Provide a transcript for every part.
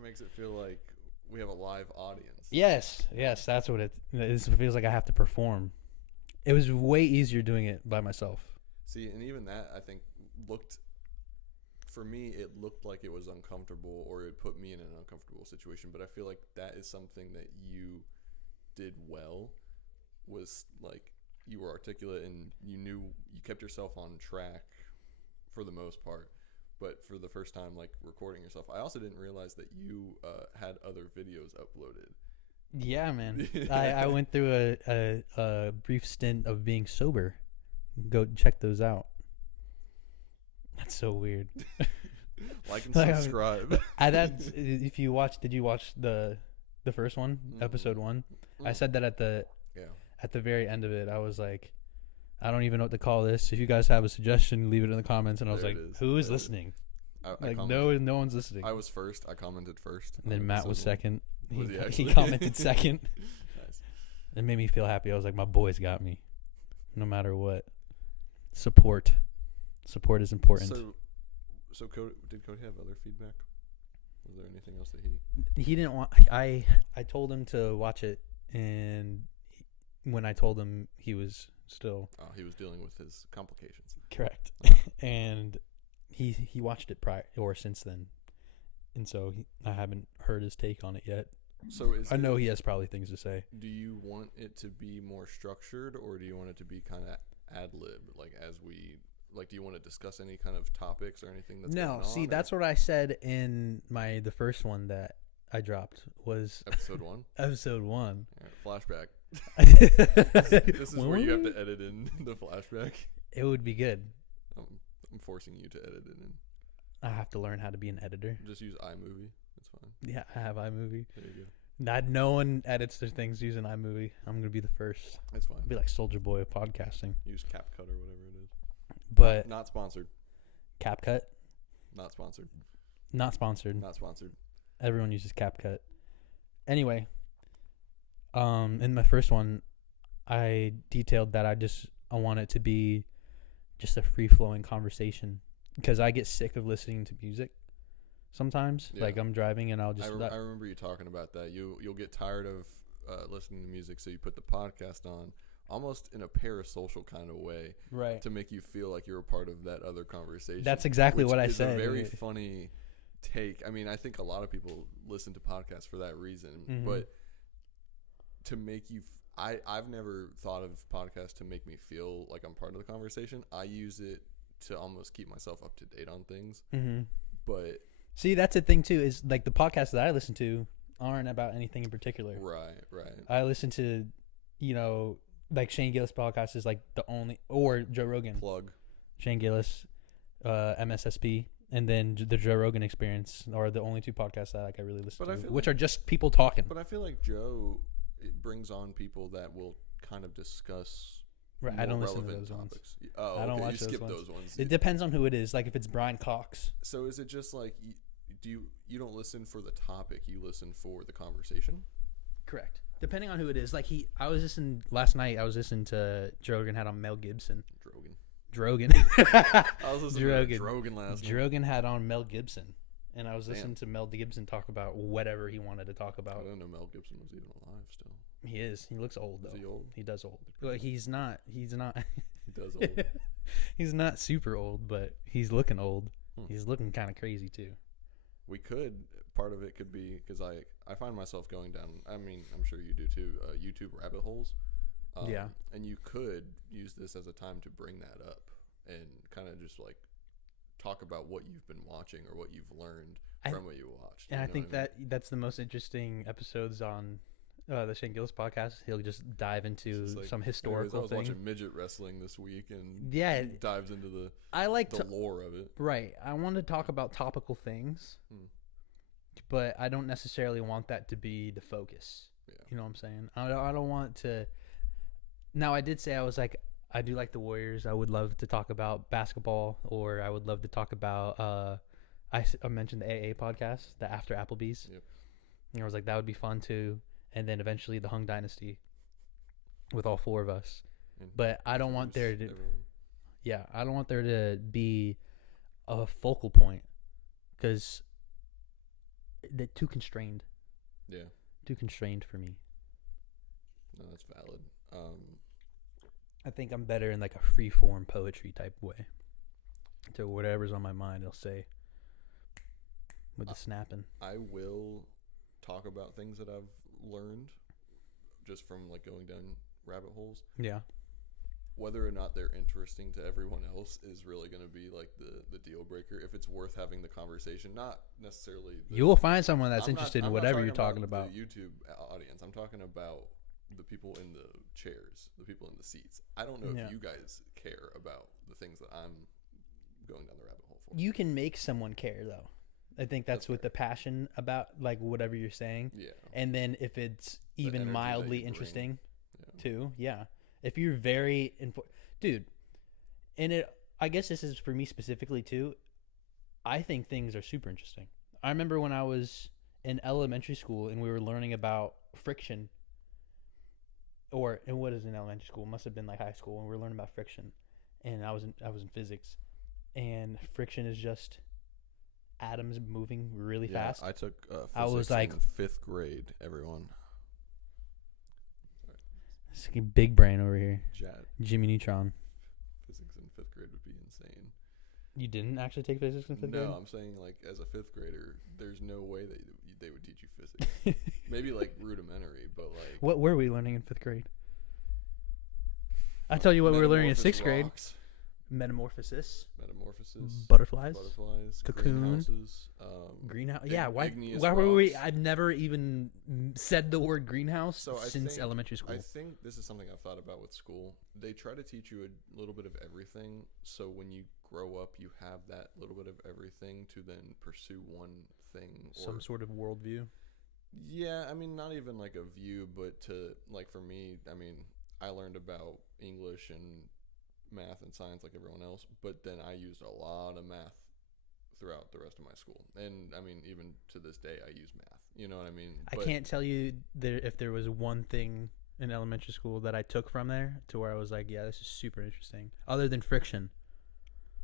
It makes it feel like we have a live audience. Yes, that's what it is. It feels like I have to perform. It was way easier doing it by myself. See, and even that, I think, for me, it looked like it was uncomfortable, or it put me in an uncomfortable situation. But I feel like that is something that you did well, was like you were articulate and you kept yourself on track for the most part. But for the first time, like recording yourself, I also didn't realize that you had other videos uploaded. Yeah, man. I went through a brief stint of being sober. Go check those out. That's so weird. Like and Like, subscribe. If you did you watch the first one, episode 1? I said that at the very end of it. I was like, I don't even know what to call this. If you guys have a suggestion, leave it in the comments. And I was like, who is listening? I no one's listening. I was first. I commented first. And then Matt was second. He Commented second. Nice. It made me feel happy. I was like, my boys got me. No matter what. Support is important. So did Cody have other feedback? Was there anything else that he didn't want? I told him to watch it, and when I told him, he was still he was dealing with his complications. Correct. And he watched it prior or since then, and so I haven't heard his take on it yet. So I know he has probably things to say. Do you want it to be more structured, or do you want it to be kind of ad lib, like do you want to discuss any kind of topics or anything that's going on? See, that's what I said in the first one that I dropped was episode 1. Episode 1. Right, flashback. This is where you have to edit in the flashback. It would be good. I'm forcing you to edit it in. I have to learn how to be an editor. Just use iMovie. It's fine. Yeah, I have iMovie. There you go. No one edits their things using iMovie. I'm gonna be the first. It's fine. I'll be like Soldier Boy of podcasting. Use CapCut or whatever it is. But not sponsored. CapCut. Not sponsored. Not sponsored. Not sponsored. Everyone uses CapCut. Anyway, in my first one, I detailed that I want it to be just a free flowing conversation because I get sick of listening to music. Sometimes, like I'm driving and I'll just. I remember you talking about that. You'll get tired of listening to music, so you put the podcast on, almost in a parasocial kind of way, right? To make you feel like you're a part of that other conversation. That's exactly what I said. It's a very funny take. I mean, I think a lot of people listen to podcasts for that reason, but to make you, I've never thought of podcasts to make me feel like I'm part of the conversation. I use it to almost keep myself up to date on things, but. See, that's the thing too. Is like the podcasts that I listen to aren't about anything in particular. Right. I listen to, like Shane Gillis podcast is like the only, or Joe Rogan. Plug. Shane Gillis, MSSP, and then the Joe Rogan Experience are the only two podcasts that I really listen to, which are just people talking. But I feel like Joe brings on people that will kind of discuss. Right, I don't listen to those topics. Ones. Oh, I don't okay. watch You those skip ones. those ones. It depends on who it is. Like if it's Brian Cox. So is it just like you don't listen for the topic, you listen for the conversation? Correct. Depending on who it is. Like I was listening last night. I was listening to Joe Rogan had on Mel Gibson. Drogan. I was listening to Drogan last night. Drogan had on Mel Gibson, and I was listening to Mel Gibson talk about whatever he wanted to talk about. I didn't know Mel Gibson was even alive still. He is. He looks old though. Is he old? He does old. But he's not. He does old. He's not super old, but he's looking old. He's looking kind of crazy too. Part of it could be because I find myself going down, I mean, I'm sure you do too, YouTube rabbit holes. And you could use this as a time to bring that up and kind of just like talk about what you've been watching or what you've learned from what you watched. And I think that's the most interesting episodes on the Shane Gillis podcast. He'll just dive into some historical I was thing. watching midget wrestling this week and dives into the lore of it. Right. I want to talk about topical things, but I don't necessarily want that to be the focus. Yeah. You know what I'm saying? I don't want to. Now, I did say I was like, I do like the Warriors. I would love to talk about basketball, or I would love to talk about. I mentioned the AA podcast, the After Applebee's. Yep. And I was like, that would be fun too. And then eventually the Hung Dynasty with all four of us. But I don't want there to I don't want there to be a focal point, because they're too constrained. Yeah. Too constrained for me. No, that's valid. I think I'm better in like a free form poetry type way. So whatever's on my mind, I'll say with the snapping. I will talk about things that I've learned just from like going down rabbit holes. Yeah. Whether or not they're interesting to everyone else is really going to be like the deal breaker. If it's worth having the conversation, not necessarily. You will find someone that's interested in whatever you're talking about. The YouTube audience. I'm talking about the people in the chairs, the people in the seats. I don't know if you guys care about the things that I'm going down the rabbit hole for. You can make someone care though. I think that's with the passion about like whatever you're saying. Yeah. And then if it's even mildly interesting too. Yeah. If you're very dude, and I guess this is for me specifically too. I think things are super interesting. I remember when I was in elementary school and we were learning about friction. And what is in elementary school? It must have been like high school, and we were learning about friction. And I was in physics, and friction is just atoms moving really fast. I took physics in 5th grade. Everyone, it's a big brain over here. Jimmy Neutron. Physics in 5th grade would be insane. You didn't actually take physics in 5th grade? No, I'm saying like as a 5th grader, there's no way they would teach you physics. Maybe like rudimentary, but like what were we learning in 5th grade? I tell you what we were learning in 6th grade. Metamorphosis, butterflies, cocoon, greenhouse. Yeah, why were we? I've never even said the word greenhouse since elementary school. I think this is something I've thought about with school. They try to teach you a little bit of everything, so when you grow up, you have that little bit of everything to then pursue one thing. Some sort of worldview. Yeah, I mean, not even like a view, but to like for me, I mean, I learned about English and math and science like everyone else, but then I used a lot of math throughout the rest of my school, and I mean even to this day I use math, you know what I mean? I can't tell you if there was one thing in elementary school that I took from there to where I was like, yeah, this is super interesting, other than friction.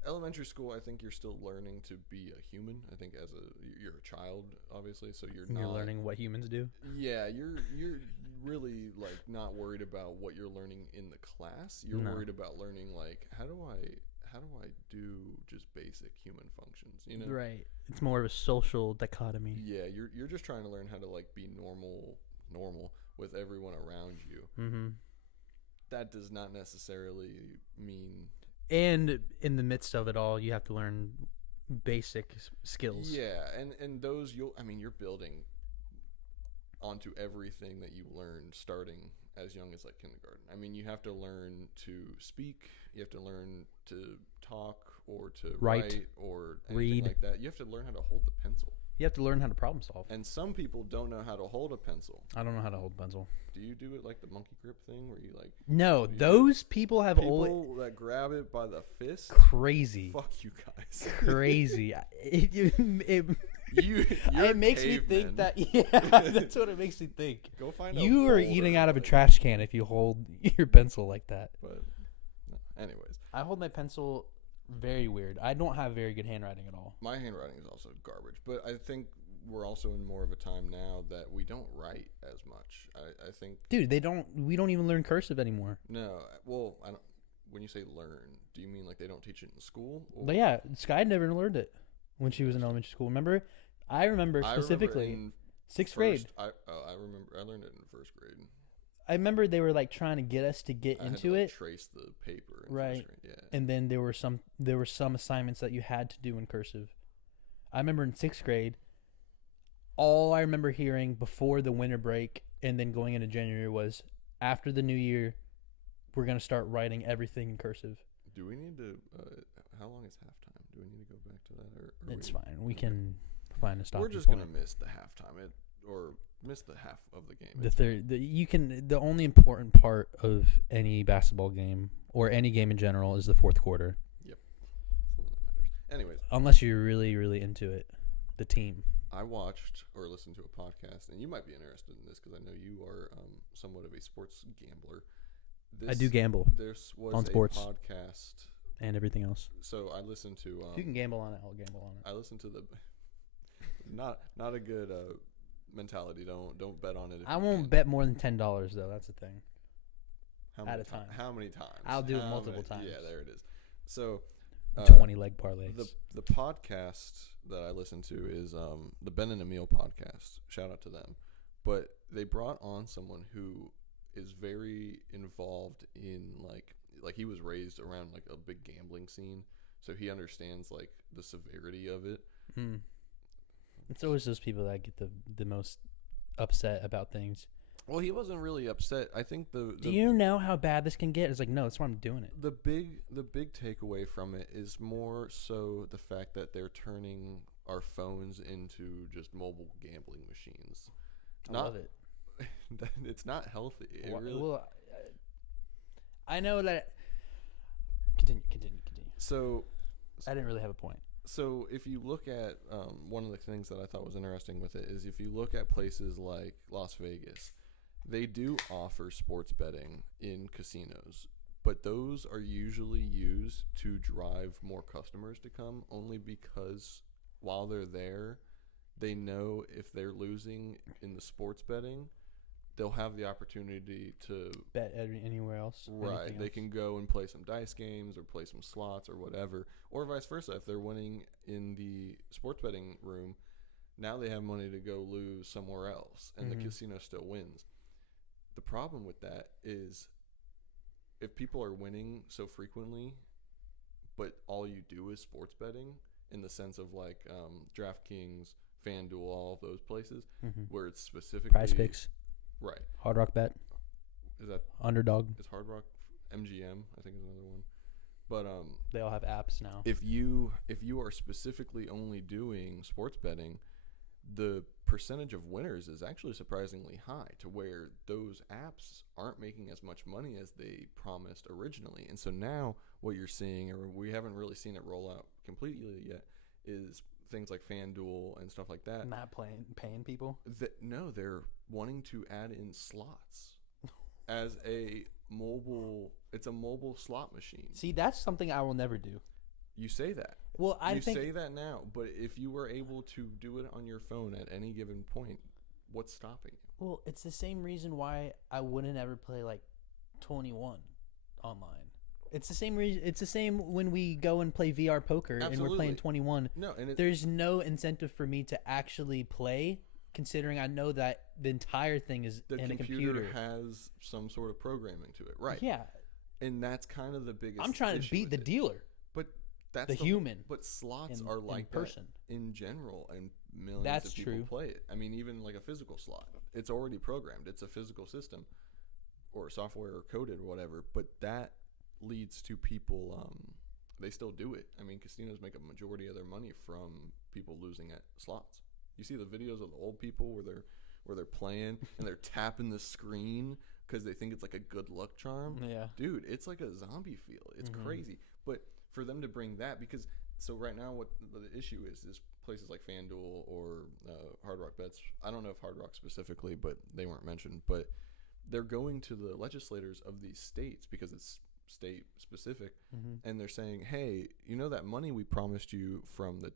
Elementary school, I think you're still learning to be a human. I think you're a child, obviously, so you're learning what humans do. Yeah, you're really like not worried about what you're learning in the class. You're worried about learning like how do I do just basic human functions, you know? Right. It's more of a social dichotomy. Yeah, you're just trying to learn how to like be normal with everyone around you. Mm-hmm. That does not necessarily mean. And in the midst of it all, you have to learn basic skills. Yeah, and those you're building onto everything that you learned starting as young as like kindergarten. I mean, you have to learn to speak, you have to learn to talk or to write or anything like that. You have to learn how to hold the pencil. You have to learn how to problem solve. And some people don't know how to hold a pencil. I don't know how to hold a pencil. Do you do it like the monkey grip thing where you like... No, those people have... People that grab it by the fist? Crazy. Fuck you guys. Crazy. It makes me think that... Yeah, that's what it makes me think. Go find you are eating out of a trash can if you hold your pencil like that. But no. Anyways. I hold my pencil... very weird. I don't have very good handwriting at all. My handwriting is also garbage, but I think we're also in more of a time now that we don't write as much. I think, dude, we don't even learn cursive anymore. No, well, I don't. When you say learn, do you mean like they don't teach it in school? Or? But yeah, Sky never learned it when she was in elementary school. Remember? I remember specifically 6th grade. I remember. I learned it in 1st grade. I remember they were like trying to get us to get into it. Trace the paper. Right. Yeah. And then there were some assignments that you had to do in cursive. I remember in 6th grade, all I remember hearing before the winter break and then going into January was, after the new year, we're going to start writing everything in cursive. Do we need to, how long is halftime? Do we need to go back to that? Or it's fine. We can find a stopping point. We're just going to miss the halftime. Or miss the half of the game. The only important part of any basketball game or any game in general is the 4th quarter. Yep, it's the one that matters. Anyways, unless you're really, really into it, the team. I watched or listened to a podcast, and you might be interested in this because I know you are somewhat of a sports gambler. I do gamble. This was on sports podcast and everything else. So I listened to. If you can gamble on it, I'll gamble on it. I listened to the not a good mentality. Don't bet on it. I won't bet more than $10 though. That's the thing. At a time. How many times? I'll do it multiple times. Yeah, there it is. So 20 leg parlays. The podcast that I listen to is the Ben and Emil podcast. Shout out to them. But they brought on someone who is very involved in like he was raised around like a big gambling scene, so he understands like the severity of it. It's always those people that get the most upset about things. Well, he wasn't really upset. I think the do you know how bad this can get? It's like, no, that's why I'm doing it. The big takeaway from it is more so the fact that they're turning our phones into just mobile gambling machines. I love it. It's not healthy. I know that. Continue. So I didn't really have a point. So if you look at one of the things that I thought was interesting with it is if you look at places like Las Vegas, they do offer sports betting in casinos, but those are usually used to drive more customers to come, only because while they're there, they know if they're losing in the sports betting, they'll have the opportunity to bet anywhere else. Right. They can go and play some dice games or play some slots or whatever, or vice versa. If they're winning in the sports betting room, now they have money to go lose somewhere else, and the casino still wins. The problem with that is if people are winning so frequently, but all you do is sports betting in the sense of like DraftKings, FanDuel, all of those places where it's specifically Prize Picks. Right. Hard Rock Bet. Is that Underdog? Is Hard Rock MGM? I think is another one. But they all have apps now. If you are specifically only doing sports betting, the percentage of winners is actually surprisingly high to where those apps aren't making as much money as they promised originally. And so now what you're seeing, or we haven't really seen it roll out completely yet, is things like FanDuel and stuff like that. Not paying people? No, they're wanting to add in slots as a mobile slot machine. See, that's something I will never do. You say that. Well, I think say that now, but if you were able to do it on your phone at any given point, what's stopping you? Well, it's the same reason why I wouldn't ever play like 21 online. It's the same reason. It's the same when we go and play VR poker and we're playing 21. No, and there's no incentive for me to actually play, considering I know that the entire thing is in a computer. The computer has some sort of programming to it, right? Yeah, and that's kind of the biggest. I'm trying to beat the dealer, but that's the human. But slots are like person that in general, and millions of people play it. I mean, even like a physical slot, it's already programmed. It's a physical system, or software, or coded, or whatever. But that leads to people they still do it. I mean, casinos make a majority of their money from people losing at slots. You see the videos of the old people where they're playing and they're tapping the screen because they think it's like a good luck charm. Yeah, dude, it's like a zombie feel. It's crazy. But for them to bring that, because so right now what the issue is places like FanDuel or Hard Rock Bets. I don't know if Hard Rock specifically, but they weren't mentioned. But they're going to the legislators of these states because it's state specific, and they're saying, hey, you know that money we promised you from the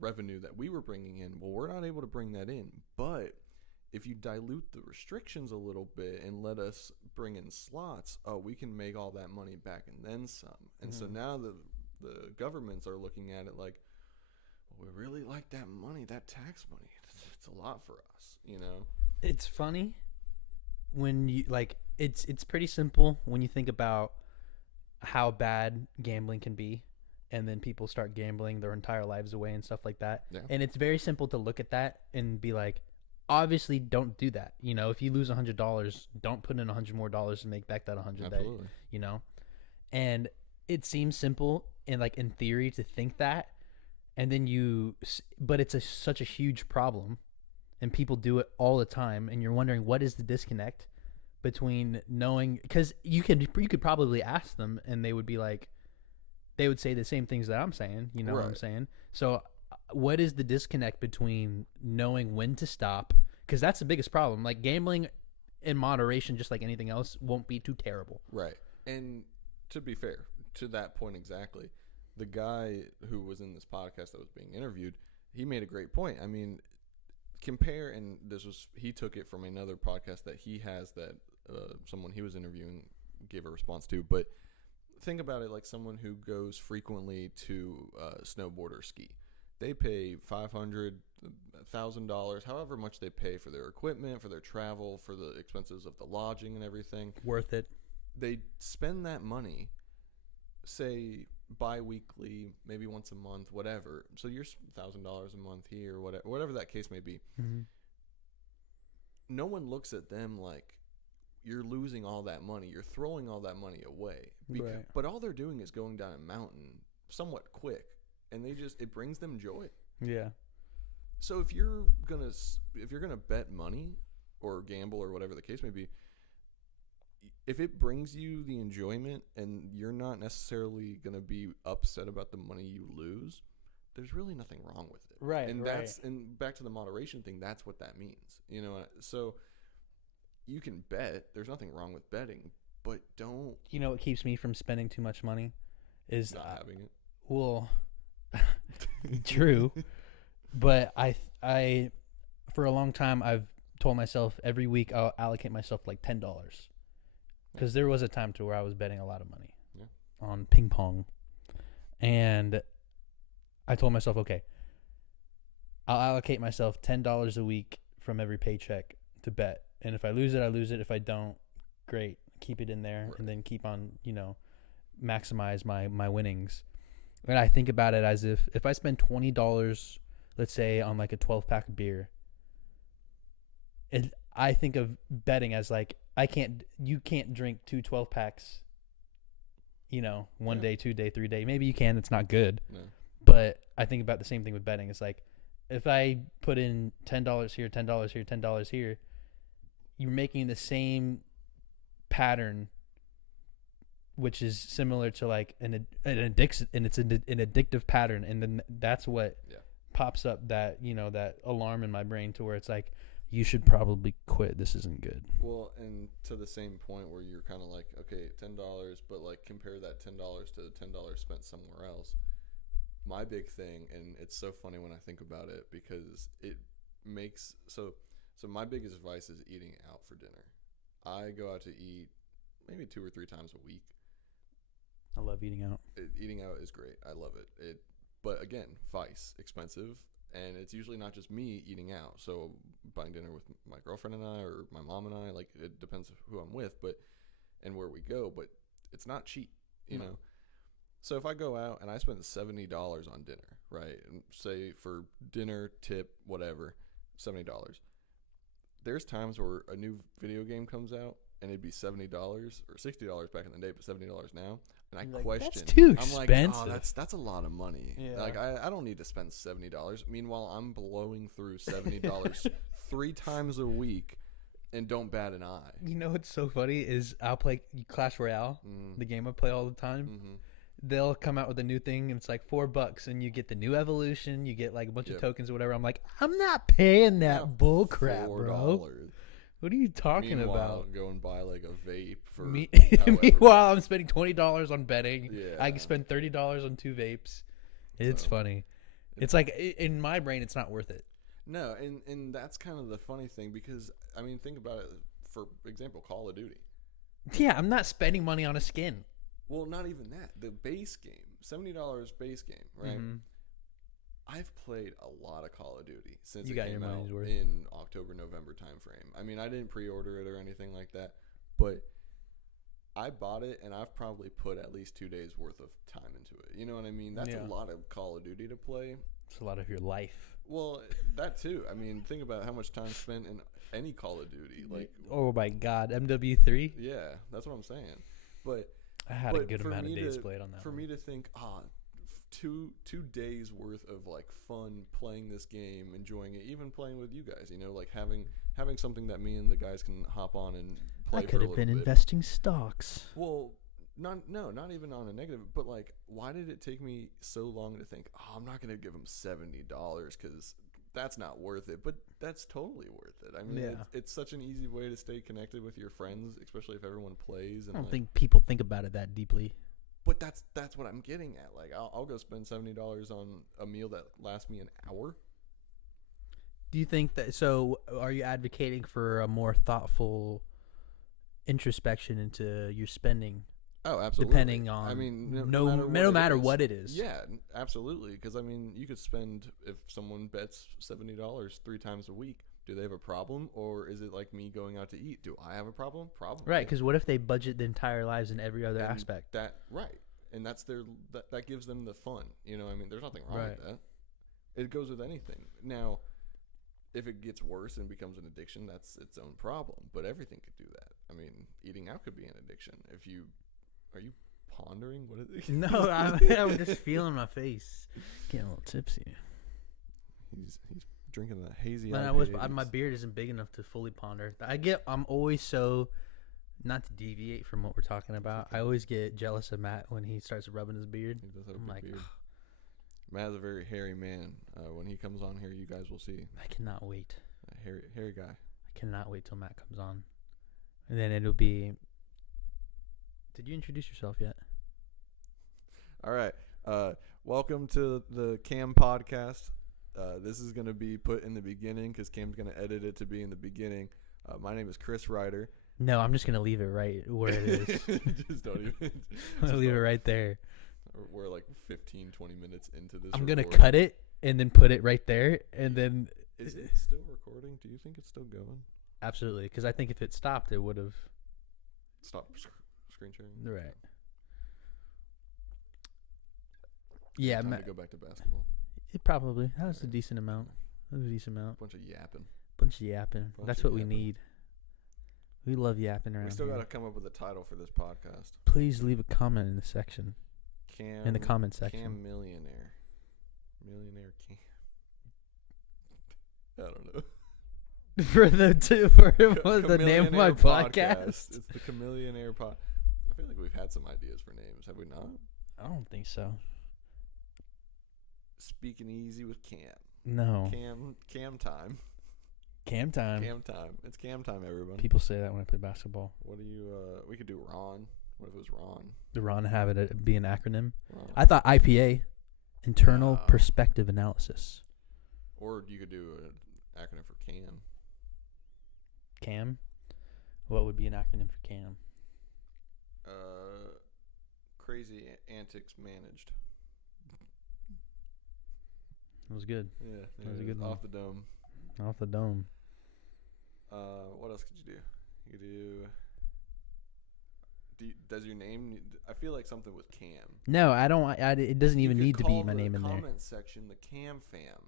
revenue that we were bringing in, well, we're not able to bring that in, but if you dilute the restrictions a little bit and let us bring in slots, we can make all that money back and then some. And so now the governments are looking at it like, well, we really like that money, that tax money. It's a lot for us, you know? It's funny when you like it's pretty simple when you think about how bad gambling can be, and then people start gambling their entire lives away and stuff like that. Yeah. And it's very simple to look at that and be like, obviously don't do that. You know, if you lose $100, don't put in $100 more to make back that 100 that, you know. And it seems simple and like in theory to think that, and then but it's such a huge problem, and people do it all the time, and you're wondering what is the disconnect between knowing, because you could probably ask them and they would be like, they would say the same things that I'm saying, you know what I'm saying? So what is the disconnect between knowing when to stop? Because that's the biggest problem. Like gambling in moderation, just like anything else, won't be too terrible. Right. And to be fair, to that point exactly, the guy who was in this podcast that was being interviewed, he made a great point. I mean, compare, and he took it from another podcast that he has that someone he was interviewing gave a response to, but think about it like someone who goes frequently to snowboard or ski. They pay $500, $1,000, however much they pay for their equipment, for their travel, for the expenses of the lodging and everything. Worth it. They spend that money, say, bi-weekly, maybe once a month, whatever. So you're $1,000 a month here, whatever that case may be. Mm-hmm. No one looks at them like, you're losing all that money. You're throwing all that money away. Right. But all they're doing is going down a mountain somewhat quick, and it brings them joy. Yeah. So if you're gonna bet money or gamble or whatever the case may be, if it brings you the enjoyment and you're not necessarily gonna be upset about the money you lose, there's really nothing wrong with it. Right. And and back to the moderation thing, that's what that means. So you can bet. There's nothing wrong with betting, but don't. You know what keeps me from spending too much money is not having it. Well, true, but I for a long time I've told myself every week I'll allocate myself like $10 because there was a time to where I was betting a lot of money on ping pong, and I told myself, okay, I'll allocate myself $10 a week from every paycheck to bet. And if I lose it, I lose it. If I don't, great. Keep it in there and then keep on, maximize my winnings. And I think about it as if I spend $20, let's say, on like a 12-pack of beer, I think of betting as like, you can't drink 2 12-packs, 1 day, 2 day, 3 day. Maybe you can. It's not good. No. But I think about the same thing with betting. It's like, if I put in $10 here, $10 here, $10 here, you're making the same pattern, which is similar to like an addiction, and it's an addictive pattern, and then that's what pops up that that alarm in my brain to where it's like, you should probably quit. This isn't good. Well, and to the same point where you're kind of like, okay, $10, but like compare that $10 to $10 spent somewhere else. My big thing, and it's so funny when I think about it because it makes so my biggest advice is eating out for dinner. I go out to eat maybe 2 or 3 times a week. I love eating out. Eating out is great. I love it. But again, vice, expensive, and it's usually not just me eating out. So buying dinner with my girlfriend and I, or my mom and I, like it depends who I'm with, and where we go. But it's not cheap, you know. So if I go out and I spend $70 on dinner, right, and say for dinner, tip, whatever, $70. There's times where a new video game comes out and it'd be $70 or $60 back in the day, but $70 now. And I question. That's too I'm expensive. like, oh, that's a lot of money. Yeah. Like I don't need to spend $70. Meanwhile, I'm blowing through $70 3 times a week and don't bat an eye. You know what's so funny is I'll play Clash Royale, the game I play all the time. Mm-hmm. They'll come out with a new thing and it's like $4 and you get the new evolution, you get like a bunch of tokens or whatever. I'm like, I'm not paying that bull crap, bro. What are you talking about? Go and buy like a vape for Meanwhile, I'm spending $20 on betting. Yeah. I can spend $30 on 2 vapes. It's funny. It's like in my brain, it's not worth it. No, and that's kind of the funny thing because I mean, think about it. For example, Call of Duty. Yeah, I'm not spending money on a skin. Well, not even that. The base game, $70 base game, right? Mm-hmm. I've played a lot of Call of Duty since it came out in October, November timeframe. I mean, I didn't pre-order it or anything like that, but I bought it and I've probably put at least 2 days worth of time into it. You know what I mean? That's a lot of Call of Duty to play. It's a lot of your life. Well, that too. I mean, think about how much time spent in any Call of Duty. Like, oh my God, MW3. Yeah, that's what I'm saying. But I had a good amount of days played on that. For me to think, 2 days worth of like fun playing this game, enjoying it, even playing with you guys. You know, like having something that me and the guys can hop on and play. I could have been investing stocks. Well, not even on a negative, but like, why did it take me so long to think? Oh, I'm not gonna give them $70 because that's not worth it. But that's totally worth it. I mean, it's such an easy way to stay connected with your friends, especially if everyone plays. And I don't think people think about it that deeply. But that's what I'm getting at. Like, I'll go spend $70 on a meal that lasts me an hour. Do you think that? So, are you advocating for a more thoughtful introspection into your spending? Oh, absolutely. Depending on, I mean, no matter what it is. Yeah, absolutely. Because I mean, you could spend, if someone bets $70 3 times a week, do they have a problem, or is it like me going out to eat? Do I have a problem? Probably. Right. Because what if they budget the entire lives in every other aspect? Right, and that's that gives them the fun. You know, I mean, there's nothing wrong with that. It goes with anything. Now, if it gets worse and becomes an addiction, that's its own problem. But everything could do that. I mean, eating out could be an addiction. Are you pondering? What is it? No, I'm just feeling my face. Getting a little tipsy. He's drinking the hazy. My beard isn't big enough to fully ponder. I'm always so, not to deviate from what we're talking about. I always get jealous of Matt when he starts rubbing his beard. He does have a big beard. Matt is a very hairy man. When he comes on here, you guys will see. I cannot wait. A hairy guy. I cannot wait till Matt comes on, and then it'll be. Did you introduce yourself yet? All right. Welcome to the Cam podcast. This is going to be put in the beginning because Cam's going to edit it to be in the beginning. My name is Chris Ryder. No, I'm just going to leave it right where it is. Just don't even. I'm going to leave it right there. We're like 15, 20 minutes into this. I'm going to cut it and then put it right there. And then. Is it still recording? Do you think it's still going? Absolutely. Because I think if it stopped, it would have. Stopped screen sharing? Right. Yeah. Time to go back to basketball. It probably. That was a decent amount. Bunch of yapping. That's what we need. We love yapping around. We still got to come up with a title for this podcast. Please leave a comment in the section. Cam. In the comment section. Cam Millionaire. Millionaire Cam. I don't know. For the name of my podcast. It's the Chameleonaire Pod. I feel like we've had some ideas for names, have we not? I don't think so. Speaking Easy with Cam. No. Cam time. Cam time. Cam time. It's Cam time, everyone. People say that when I play basketball. What do you? We could do Ron. What if it was Ron? The Ron have it be an acronym. Ron. I thought IPA, Internal Perspective Analysis. Or you could do an acronym for Cam. Cam? What would be an acronym for Cam? Crazy Antics Managed. That was good. Yeah, that was a good one. Off the dome. Off the dome. What else could you do? You could do. Does your name? I feel like something with Cam. No, I don't. It doesn't even need to be my name in there. Comment section, the Cam fam.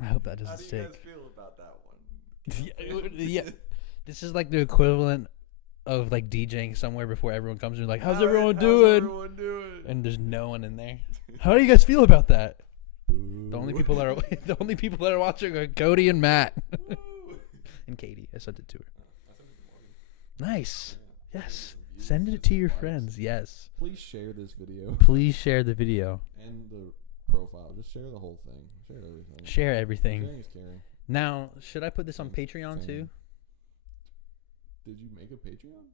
I hope that doesn't stick. How do you guys feel about that one? Yeah, this is like the equivalent of like DJing somewhere before everyone comes in. Like, how's everyone doing? And there's no one in there. How do you guys feel about that? The only people that are watching are Cody and Matt and Katie. I sent it to her. Nice. Yeah. Yes. Send it to your friends. Yes. Please share this video. Please share the video. And the profile. Just share the whole thing. Share everything. Share everything. Sharing is caring. Now, should I put this on Patreon too? Did you make a Patreon?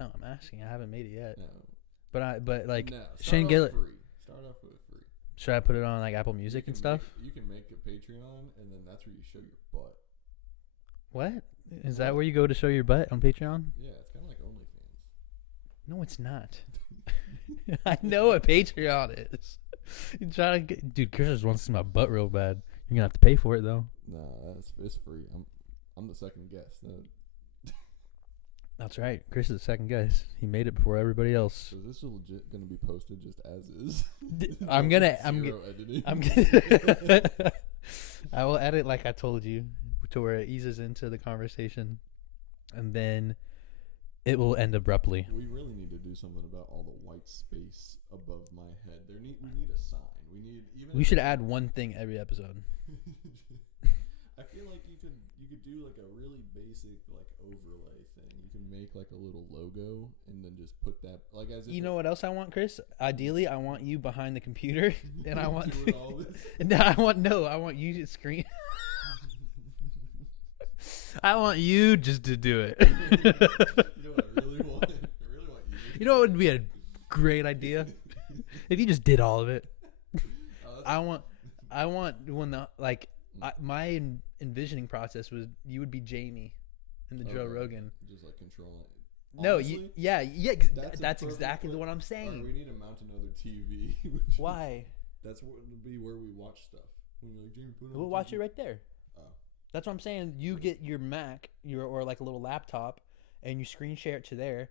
Oh, I'm asking. I haven't made it yet. No. But like no, Shane Gillett. Start off with free. Should I put it on like Apple Music and stuff? You can make a Patreon, and then that's where you show your butt. What? Is that where you go to show your butt on Patreon? Yeah, it's kind of like OnlyFans. No, it's not. I know what Patreon is. You trying to get, dude, Chris just wants to see my butt real bad. You're gonna have to pay for it though. No, it's free. I'm the second guest. That's right. Chris is the second guest. He made it before everybody else. So this is legit gonna be posted just as is. I'm gonna. I will edit like I told you, to where it eases into the conversation, and then it will end abruptly. We really need to do something about all the white space above my head. We need a sign. We should add one thing every episode. I feel like you could do like a really basic like overlay thing. You can make like a little logo and then just put that like as if you know what else I want, Chris? Ideally, I want you behind the computer, and I want doing all this. I want you to screen. I want you just to do it. You know what I really want? I really want you. You know what would be a great idea? If you just did all of it. I I want when the my envisioning process was you would be Jamie in the Joe Rogan. Just like controlling it. No, Honestly, yeah. That's exactly what I'm Right, saying. we need to mount another TV. Why? That's what would be where we watch stuff. When you're like, Jamie, put it on We'll the watch TV. it right there. Oh. That's what I'm saying. You get your Mac, or like a little laptop, and you screen share it to there,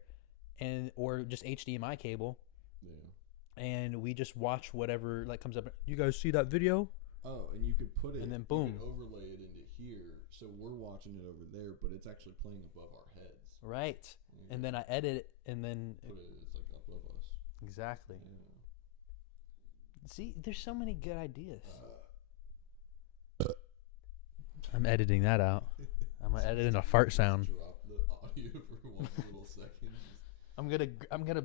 or just HDMI cable. Yeah. And we just watch whatever like comes up. You guys see that video? Oh, and you could put it, and then boom, you could overlay it into here, so we're watching it over there, but it's actually playing above our heads. Right. Yeah. And then I edit it, and then Put it, it's like above us. Exactly. Yeah. See, there's so many good ideas. I'm editing that out. I'm gonna edit in a fart sound. Drop the audio for 1 little second. I'm gonna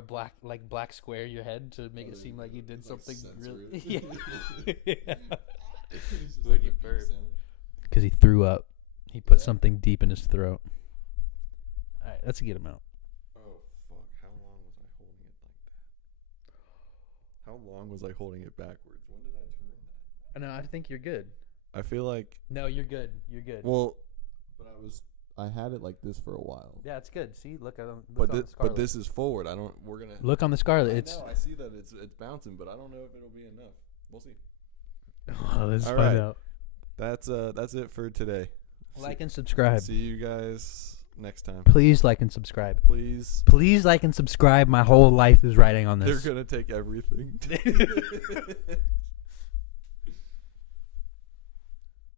black square your head to make it seem like you did something really. Yeah. When you burp. Because he threw up. He put something deep in his throat. All right, let's get him out. Oh fuck! How long was I holding it like that? How long was I holding it backwards? When did I turn that? No, I think you're good. I feel like. No, you're good. You're good. Well, but I had it like this for a while. Yeah, it's good. See, look at him. But this is forward. We're gonna look on the Scarlet. I see that it's bouncing, but I don't know if it'll be enough. We'll see. Oh, let's All find right. out. That's it for today. Like and subscribe. See you guys next time. Please like and subscribe. Please like and subscribe. My whole life is riding on this. They're gonna take everything.